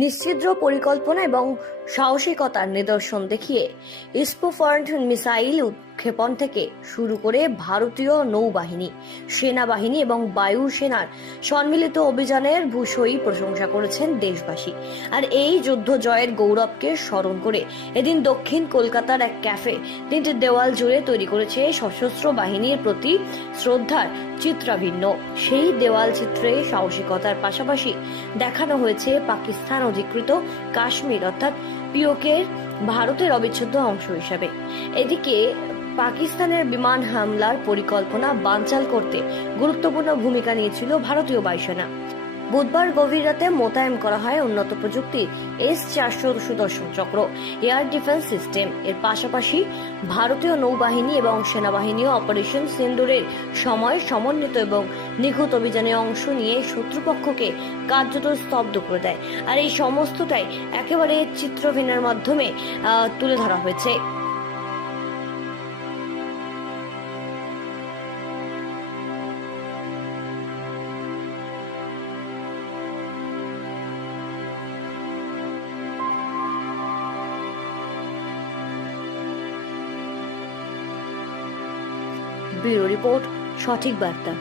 নিশ্ছিদ্র পরিকল্পনা এবং সাহসিকতার নিদর্শন দেখিয়ে ইস্পোফার্ড মিসাইল উৎক্ষেপণ থেকে শুরু করে ভারতীয় নৌবাহিনী, সেনাবাহিনী এবং বায়ু সেনার সম্মিলিত অভিযানের ভূয়সী প্রশংসা করেছেন দেশবাসী। আর এই যুদ্ধ জয়ের গৌরবকে স্মরণ করে এদিন দক্ষিণ কলকাতার এক ক্যাফে 3টি দেওয়াল জুড়ে তৈরি করেছে সশস্ত্র বাহিনীর প্রতি শ্রদ্ধার চিত্রাভিন্ন। সেই দেওয়াল চিত্রে সাহসিকতার পাশাপাশি দেখানো হয়েছে পাকিস্তান অধিকৃত কাশ্মীর অর্থাৎ পিওকের ভারতের অবিচ্ছেদ্য অংশ হিসাবে। এদিকে পাকিস্তানের বিমান হামলার পরিকল্পনা বানচাল করতে গুরুত্বপূর্ণ ভূমিকা নিয়েছিল ভারতীয় বায়ুসেনা। বুধবার গভীর রাতে মোতায়েন করা হয় উন্নত প্রযুক্তির S-400 সুদর্শন চক্র এয়ার ডিফেন্স সিস্টেম। এর পাশাপাশি ভারতীয় নৌবাহিনী এবং সেনাবাহিনীও অপারেশন সিন্দুরের সময় সমন্বিত এবং নিখুঁত অভিযানে অংশ নিয়ে শত্রুপক্ষকে কার্যত স্তব্ধ করে দেয়। আর এই সমস্তটাই একেবারে চিত্রভিন্নের মাধ্যমে তুলে ধরা হয়েছে। ব্যুরো রিপোর্ট, সঠিক বার্তা।